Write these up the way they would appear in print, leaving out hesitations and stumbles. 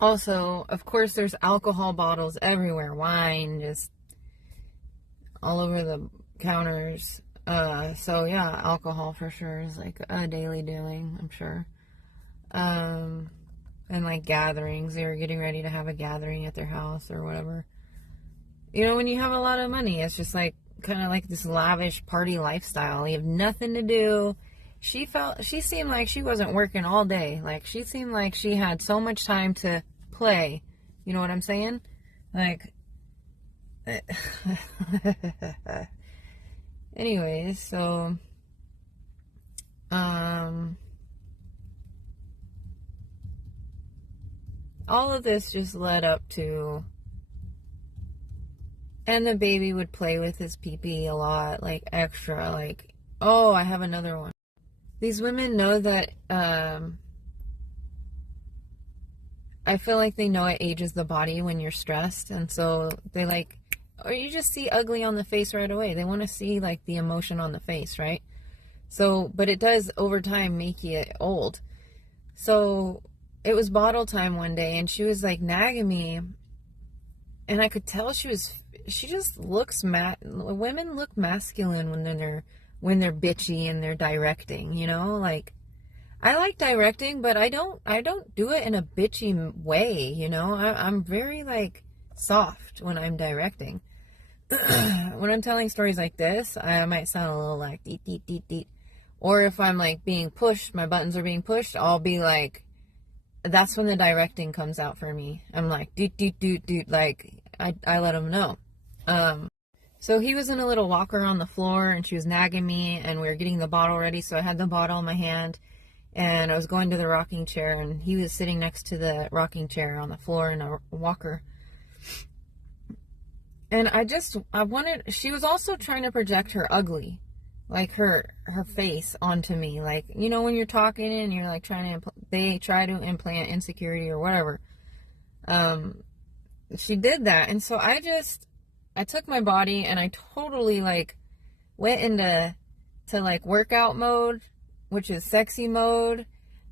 Also, of course, there's alcohol bottles everywhere, wine just all over the counters. So yeah, alcohol for sure is like a daily doing, I'm sure. Um, and like gatherings, they were getting ready to have a gathering at their house or whatever. You know, when you have a lot of money, it's just like kind of like this lavish party lifestyle. You have nothing to do. She seemed like she wasn't working all day. Like, she seemed like she had so much time to play. You know what I'm saying? Like, anyways, so, all of this just led up to, and the baby would play with his pee-pee a lot, like extra, like, oh, I have another one. These women know that, I feel like they know it ages the body when you're stressed, and so they like, or you just see ugly on the face right away. They want to see like the emotion on the face, right? So, but it does over time make you old. So it was bottle time one day, and she was like nagging me, and I could tell she just looks women look masculine when they're bitchy and they're directing, you know, like, I like directing, but I don't do it in a bitchy way, you know. I'm very like soft when I'm directing. When I'm telling stories like this, I might sound a little like deet deet deet deet. Or if I'm like being pushed, my buttons are being pushed, I'll be like, that's when the directing comes out for me. I'm like doot doot doot doot, like I let him know. So he was in a little walker on the floor, and she was nagging me, and we were getting the bottle ready, so I had the bottle in my hand. And I was going to the rocking chair, and he was sitting next to the rocking chair on the floor in a walker. And she was also trying to project her ugly, like her face onto me. Like, you know, when you're talking and you're like they try to implant insecurity or whatever. She did that. And so I took my body and I totally like went into like workout mode, which is sexy mode,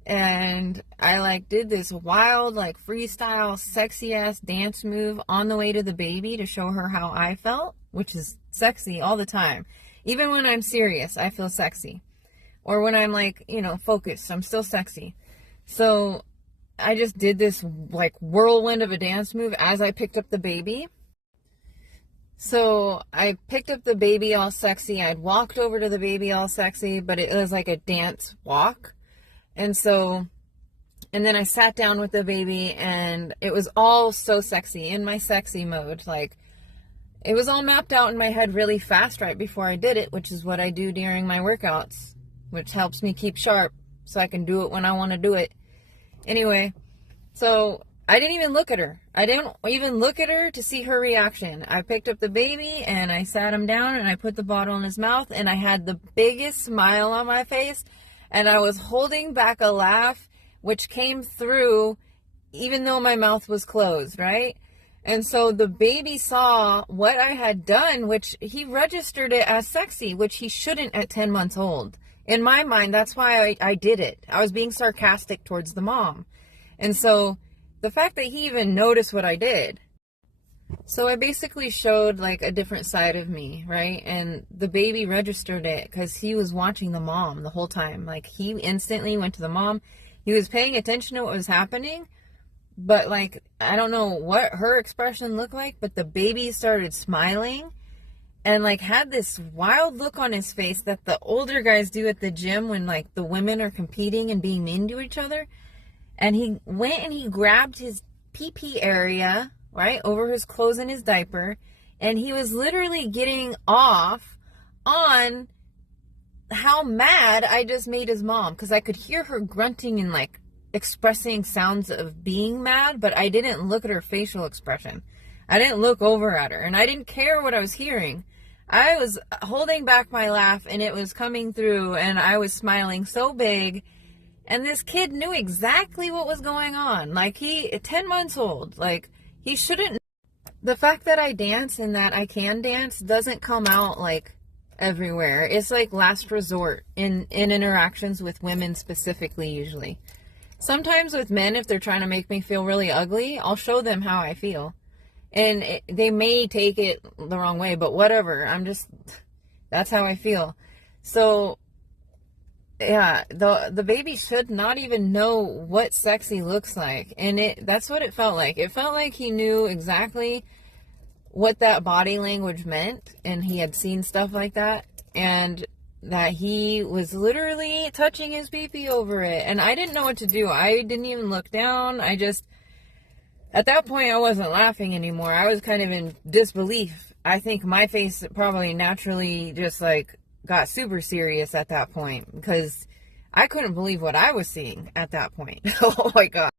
and I like did this wild like freestyle sexy ass dance move on the way to the baby to show her how I felt, which is sexy all the time. Even when I'm serious, I feel sexy. Or when I'm like, you know, focused, I'm still sexy. So I just did this like whirlwind of a dance move as I picked up the baby. So I picked up the baby all sexy. I'd walked over to the baby all sexy, but it was like a dance walk. And then I sat down with the baby, and it was all so sexy, in my sexy mode. Like, it was all mapped out in my head really fast right before I did it, which is what I do during my workouts, which helps me keep sharp so I can do it when I want to do it. Anyway, so I didn't even look at her. I didn't even look at her to see her reaction. I picked up the baby and I sat him down and I put the bottle in his mouth, and I had the biggest smile on my face, and I was holding back a laugh which came through even though my mouth was closed, right? And so the baby saw what I had done, which he registered it as sexy, which he shouldn't at 10 months old. In my mind, that's why I did it. I was being sarcastic towards the mom. And so the fact that he even noticed what I did. So I basically showed like a different side of me, right? And the baby registered it because he was watching the mom the whole time. Like, he instantly went to the mom. He was paying attention to what was happening. But like, I don't know what her expression looked like, but the baby started smiling and like had this wild look on his face that the older guys do at the gym when like the women are competing and being mean to each other. And he went and he grabbed his pee-pee area, right, over his clothes and his diaper. And he was literally getting off on how mad I just made his mom. Because I could hear her grunting and like expressing sounds of being mad. But I didn't look at her facial expression. I didn't look over at her. And I didn't care what I was hearing. I was holding back my laugh and it was coming through. And I was smiling so big. And this kid knew exactly what was going on. Like, 10 months old, like, he shouldn't. The fact that I dance and that I can dance doesn't come out, like, everywhere. It's, like, last resort in interactions with women specifically, usually. Sometimes with men, if they're trying to make me feel really ugly, I'll show them how I feel. And they may take it the wrong way, but whatever. That's how I feel. So, yeah, the baby should not even know what sexy looks like. And that's what it felt like. It felt like he knew exactly what that body language meant, and he had seen stuff like that, and that he was literally touching his pee-pee over it. And I didn't know what to do. I didn't even look down. At that point, I wasn't laughing anymore. I was kind of in disbelief. I think my face probably naturally just like got super serious at that point, because I couldn't believe what I was seeing at that point. Oh my God.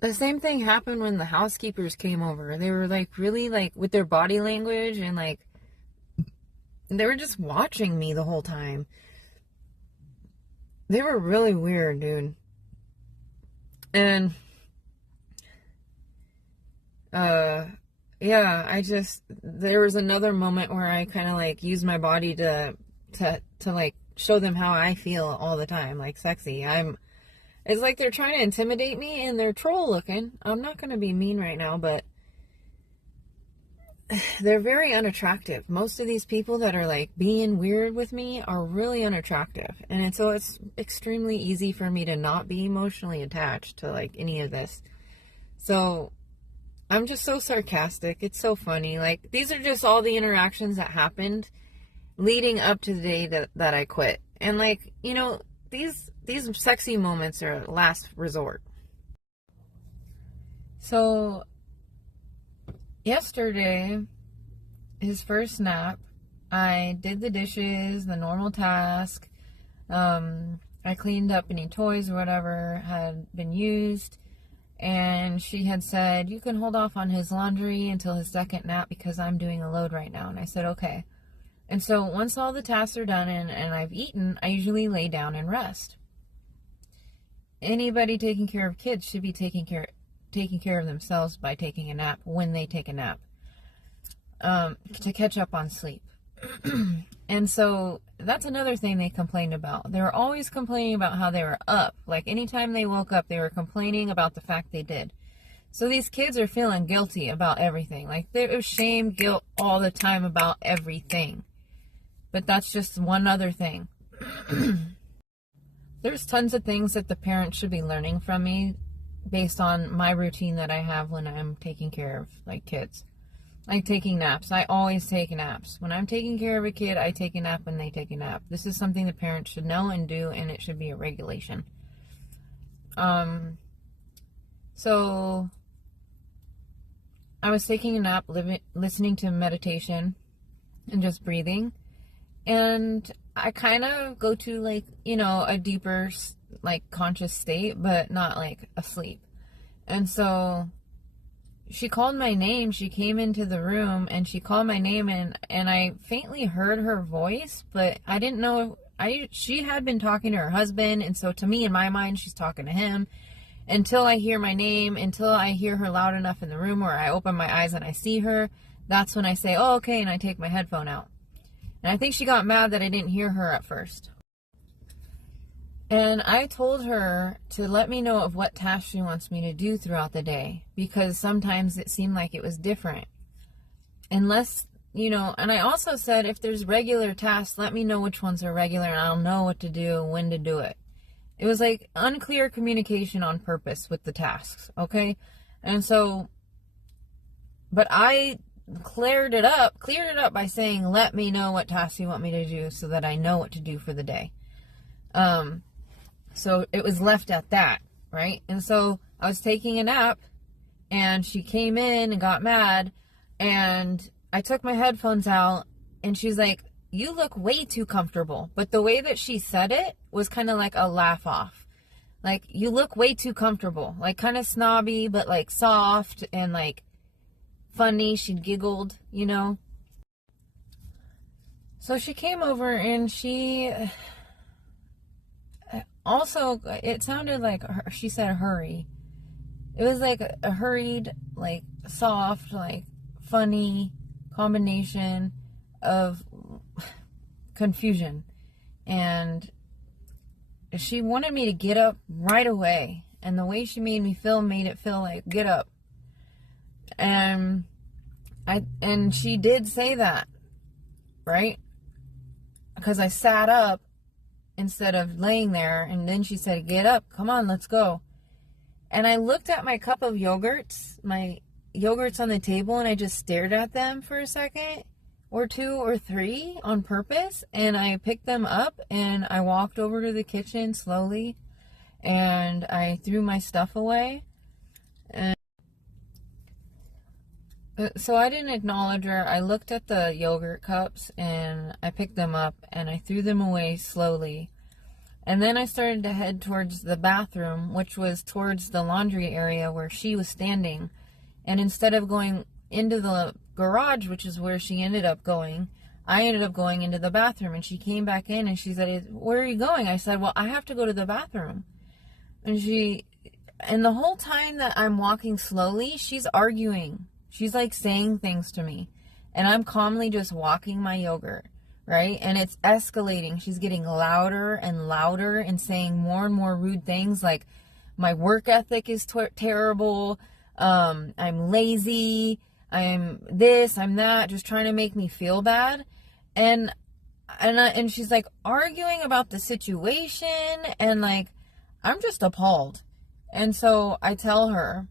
The same thing happened when the housekeepers came over. They were like really like with their body language, and like they were just watching me the whole time. They were really weird, dude. And yeah, there was another moment where I kind of like used my body to like show them how I feel all the time, like sexy. It's like they're trying to intimidate me, and they're troll looking. I'm not going to be mean right now, but they're very unattractive. Most of these people that are like being weird with me are really unattractive. And so it's extremely easy for me to not be emotionally attached to like any of this. So I'm just so sarcastic. It's so funny. Like, these are just all the interactions that happened leading up to the day that I quit. And like, you know, these sexy moments are last resort. So yesterday, his first nap, I did the dishes, the normal task. I cleaned up any toys or whatever had been used. And she had said, you can hold off on his laundry until his second nap because I'm doing a load right now. And I said, okay. And so once all the tasks are done and I've eaten, I usually lay down and rest. Anybody taking care of kids should be taking care of themselves by taking a nap when they take a nap, to catch up on sleep. And so that's another thing they complained about. They were always complaining about how they were up. Like, anytime they woke up, they were complaining about the fact they did. So these kids are feeling guilty about everything. Like, there's shame, guilt all the time about everything. But that's just one other thing. There's tons of things that the parents should be learning from me based on my routine that I have when I'm taking care of, like, kids. Like taking naps. I always take naps. When I'm taking care of a kid, I take a nap when they take a nap. This is something the parents should know and do, and it should be a regulation. So I was taking a nap, listening to meditation and just breathing. And I kind of go to, like, you know, a deeper, like, conscious state, but not, like, asleep. And so she called my name. She came into the room and she called my name, and I faintly heard her voice, but I didn't know. She had been talking to her husband, and so to me, in my mind, she's talking to him. Until I hear my name, until I hear her loud enough in the room where I open my eyes and I see her, that's when I say, oh, okay, and I take my headphone out. And I think she got mad that I didn't hear her at first. And I told her to let me know of what tasks she wants me to do throughout the day, because sometimes it seemed like it was different. Unless, you know, and I also said, if there's regular tasks, let me know which ones are regular and I'll know what to do and when to do it. It was like unclear communication on purpose with the tasks, okay? And so, but I cleared it up by saying, let me know what tasks you want me to do so that I know what to do for the day. So it was left at that, right? And so I was taking a nap, and she came in and got mad, and I took my headphones out, and she's like, you look way too comfortable. But the way that she said it was kind of like a laugh off. Like, you look way too comfortable. Like, kind of snobby, but like soft and like funny. She giggled, you know. So she came over, and she also, it sounded like she said hurry. It was like a hurried, like soft, like funny combination of confusion. And she wanted me to get up right away. And the way she made me feel made it feel like, get up. And she did say that, right? Because I sat up instead of laying there. And then she said, get up, come on, let's go. And I looked at my cup of yogurts, my yogurts on the table, and I just stared at them for a second or two or three on purpose. And I picked them up and I walked over to the kitchen slowly and I threw my stuff away. And so I didn't acknowledge her. I looked at the yogurt cups and I picked them up and I threw them away slowly. And then I started to head towards the bathroom, which was towards the laundry area where she was standing. And instead of going into the garage, which is where she ended up going, I ended up going into the bathroom. And she came back in and she said, where are you going? I said, well, I have to go to the bathroom. And the whole time that I'm walking slowly, she's arguing. She's like saying things to me. And I'm calmly just walking my yogurt, right? And it's escalating. She's getting louder and louder and saying more and more rude things like, my work ethic is terrible. I'm lazy. I'm this, I'm that, just trying to make me feel bad. And she's like arguing about the situation, and like, I'm just appalled. And so I tell her.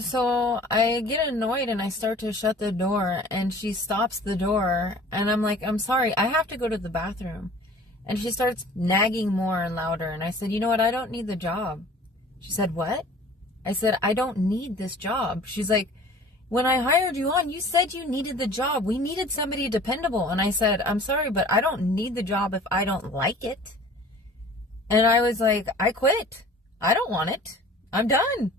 So I get annoyed and I start to shut the door, and she stops the door, and I'm like, I'm sorry, I have to go to the bathroom. And she starts nagging more and louder. And I said, you know what? I don't need the job. She said, what? I said, I don't need this job. She's like, when I hired you on, you said you needed the job. We needed somebody dependable. And I said, I'm sorry, but I don't need the job if I don't like it. And I was like, I quit. I don't want it. I'm done.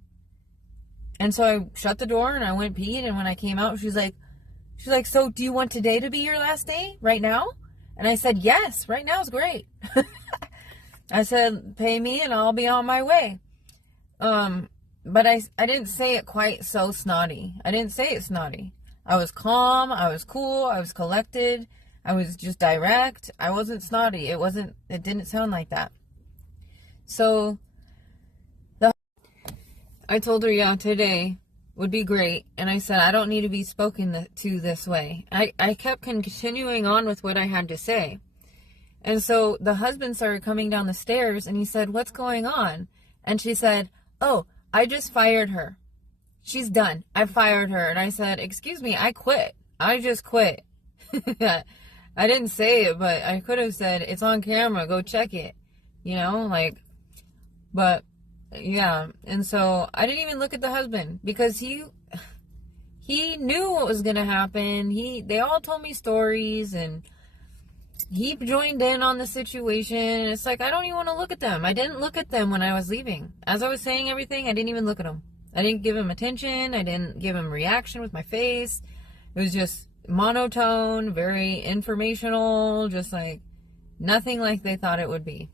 And so I shut the door and I went peed. And when I came out, she's like, so do you want today to be your last day right now? And I said, yes, right now is great. I said, pay me and I'll be on my way. But I didn't say it quite so snotty. I didn't say it snotty. I was calm. I was cool. I was collected. I was just direct. I wasn't snotty. It didn't sound like that. So I told her, yeah, today would be great. And I said, I don't need to be spoken to this way. I kept continuing on with what I had to say. And so the husband started coming down the stairs and he said, what's going on? And she said, oh, I just fired her. She's done. I fired her. And I said, excuse me, I quit. I just quit. I didn't say it, but I could have said, it's on camera. Go check it. You know, like, but yeah. And so I didn't even look at the husband because he knew what was going to happen. They all told me stories and he joined in on the situation. It's like, I don't even want to look at them. I didn't look at them when I was leaving. As I was saying everything, I didn't even look at them. I didn't give him attention. I didn't give him reaction with my face. It was just monotone, very informational, just like nothing like they thought it would be.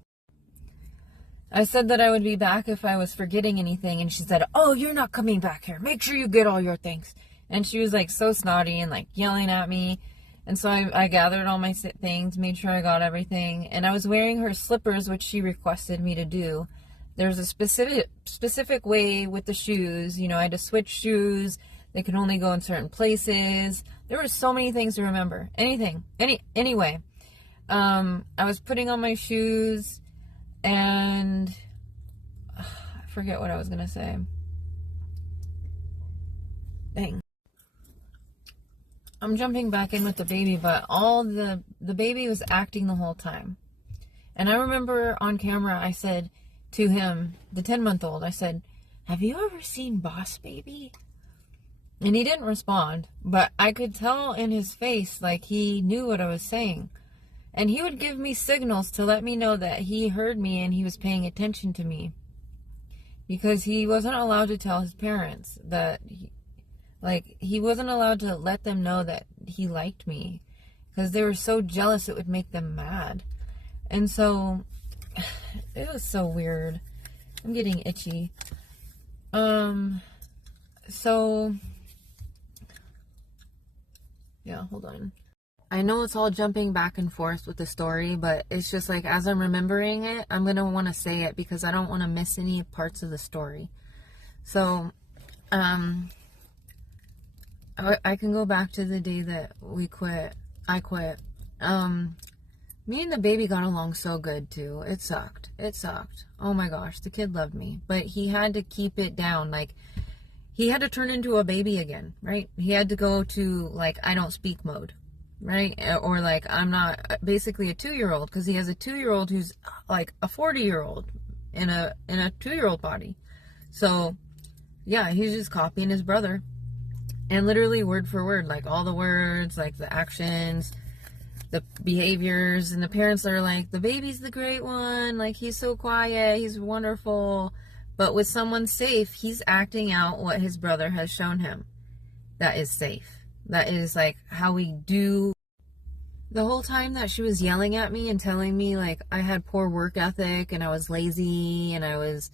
I said that I would be back if I was forgetting anything, and she said, oh, you're not coming back here. Make sure you get all your things. And she was like so snotty and like yelling at me. And so I gathered all my things, made sure I got everything. And I was wearing her slippers, which she requested me to do. There's a specific way with the shoes. You know, I had to switch shoes. They could only go in certain places. There were so many things to remember. Anyway, I was putting on my shoes and I forget what I was going to say. Dang. I'm jumping back in with the baby, but the baby was acting the whole time. And I remember on camera, I said to him, the 10-month-old, I said, have you ever seen Boss Baby? And he didn't respond, but I could tell in his face, like he knew what I was saying. And he would give me signals to let me know that he heard me and he was paying attention to me. Because he wasn't allowed to tell his parents that he wasn't allowed to let them know that he liked me. Because they were so jealous it would make them mad. And so, it was so weird. I'm getting itchy. So, yeah, hold on. I know it's all jumping back and forth with the story, but it's just like as I'm remembering it, I'm going to want to say it because I don't want to miss any parts of the story. So, I can go back to the day that I quit. Me and the baby got along so good too. It sucked. Oh my gosh, the kid loved me, but he had to keep it down. Like, he had to turn into a baby again, right? He had to go to, like, I don't speak mode, right? Or like, I'm not, basically a 2-year-old, because he has a 2-year-old who's like a 40-year-old in a 2-year-old body. So yeah, he's just copying his brother, and literally word for word, like all the words, like the actions, the behaviors. And the parents are like, the baby's the great one, like he's so quiet, he's wonderful. But with someone safe, he's acting out what his brother has shown him that is safe. That is like how we do. The whole time that she was yelling at me and telling me like I had poor work ethic and I was lazy and I was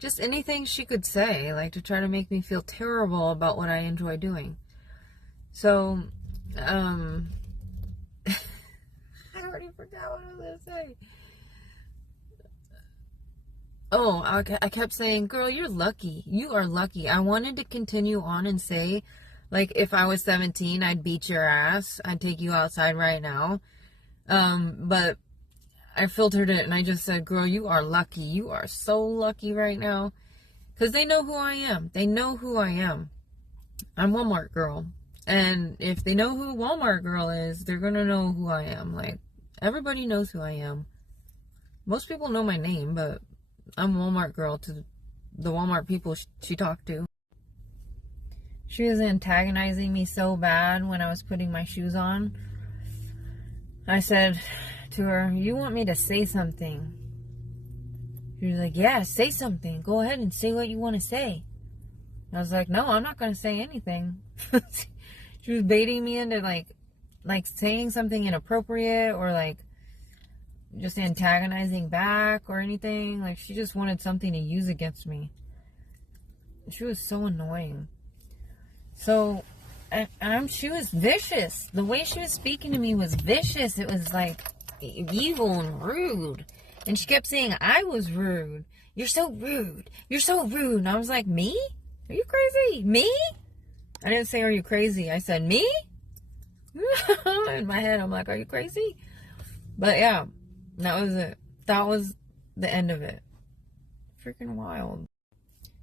just anything she could say, like to try to make me feel terrible about what I enjoy doing. So I already forgot what I was going to say. Oh, I kept saying, girl, you're lucky. You are lucky. I wanted to continue on and say, like, if I was 17, I'd beat your ass. I'd take you outside right now. But I filtered it and I just said, girl, you are lucky. You are so lucky right now. Because they know who I am. They know who I am. I'm Walmart girl. And if they know who Walmart girl is, they're going to know who I am. Like, everybody knows who I am. Most people know my name, but I'm Walmart girl to the Walmart people she talked to. She was antagonizing me so bad when I was putting my shoes on. I said to her, you want me to say something? She was like, yeah, say something. Go ahead and say what you want to say. I was like, no, I'm not going to say anything. She was baiting me into like saying something inappropriate or like just antagonizing back or anything. Like, she just wanted something to use against me. She was so annoying. So, she was vicious. The way she was speaking to me was vicious. It was like evil and rude. And she kept saying I was rude. You're so rude. You're so rude. And I was like, me? Are you crazy? Me? I didn't say, are you crazy? I said, me? In my head, I'm like, are you crazy? But yeah. That was it. That was the end of it. Freaking wild.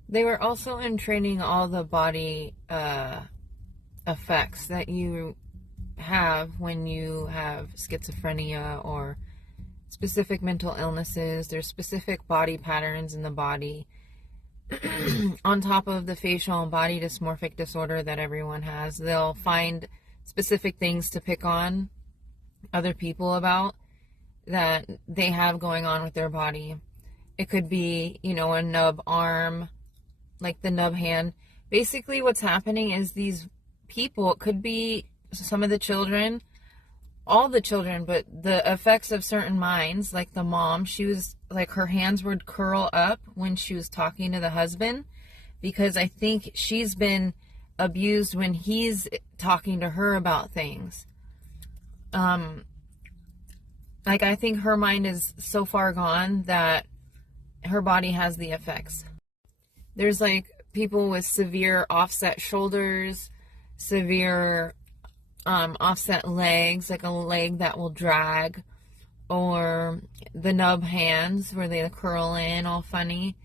They were also in training all the body effects that you have when you have schizophrenia or specific mental illnesses. There's specific body patterns in the body on top of the facial and body dysmorphic disorder that everyone has. They'll find specific things to pick on other people about that they have going on with their body. It could be, a nub arm, like the nub hand. Basically what's happening is these people, it could be some of the children, all the children, but the effects of certain minds, like the mom, she was like, her hands would curl up when she was talking to the husband, because I think she's been abused when he's talking to her about things. Like, I think her mind is so far gone that her body has the effects. There's like people with severe offset shoulders, severe offset legs, like a leg that will drag, or the nub hands where they curl in all funny.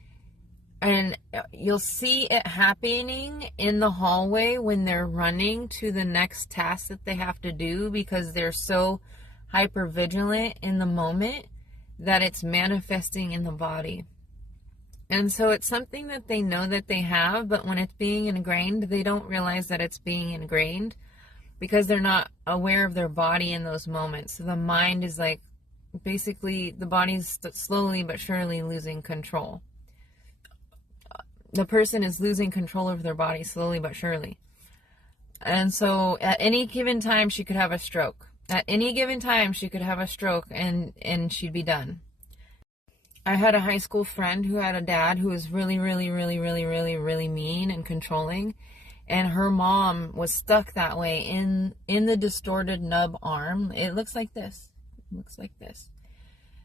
And you'll see it happening in the hallway when they're running to the next task that they have to do, because they're so hyper vigilant in the moment that it's manifesting in the body. And so it's something that they know that they have, but when it's being ingrained, they don't realize that it's being ingrained because they're not aware of their body in those moments. So the mind is like, basically the body's slowly but surely losing control. The person is losing control of their body slowly but surely. And so at any given time, she could have a stroke. At any given time, she could have a stroke and she'd be done. I had a high school friend who had a dad who was really, really, really, really, really, really mean and controlling. and her mom was stuck that way in the distorted nub arm. It looks like this. It looks like this.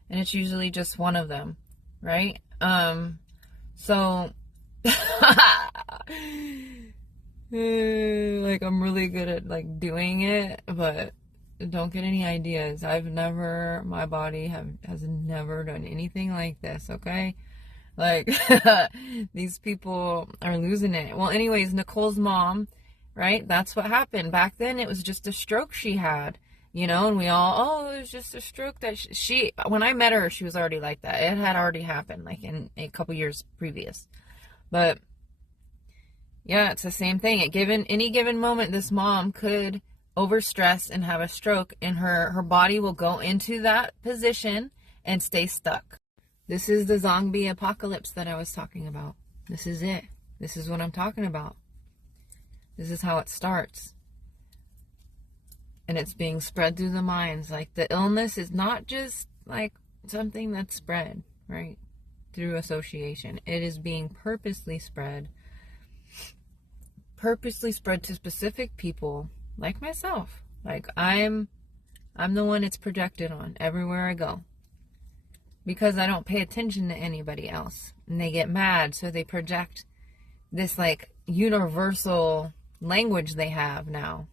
And it's usually just one of them, right? So like, I'm really good at like doing it, but don't get any ideas. My body has never done anything like this, okay? Like, these people are losing it. Well, anyways, Nicole's mom, right? That's what happened. Back then, it was just a stroke she had, you know, and we all, oh, it was just a stroke that when I met her, she was already like that. It had already happened, like, in a couple years previous. But, yeah, it's the same thing. At any given moment, this mom could overstress and have a stroke, and her body will go into that position and stay stuck. This is the zombie apocalypse that I was talking about. This is it. This is what I'm talking about. This is how it starts. And it's being spread through the minds. Like, the illness is not just like something that's spread, right? Through association. It is being purposely spread to specific people, like myself. Like, I'm the one it's projected on everywhere I go. Because I don't pay attention to anybody else. And they get mad, so they project this, like, universal language they have now.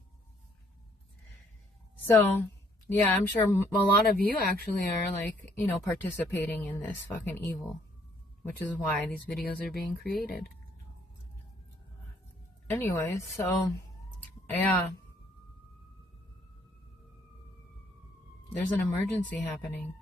So, yeah, I'm sure a lot of you actually are, like, you know, participating in this fucking evil. Which is why these videos are being created. Anyways, so, yeah. There's an emergency happening.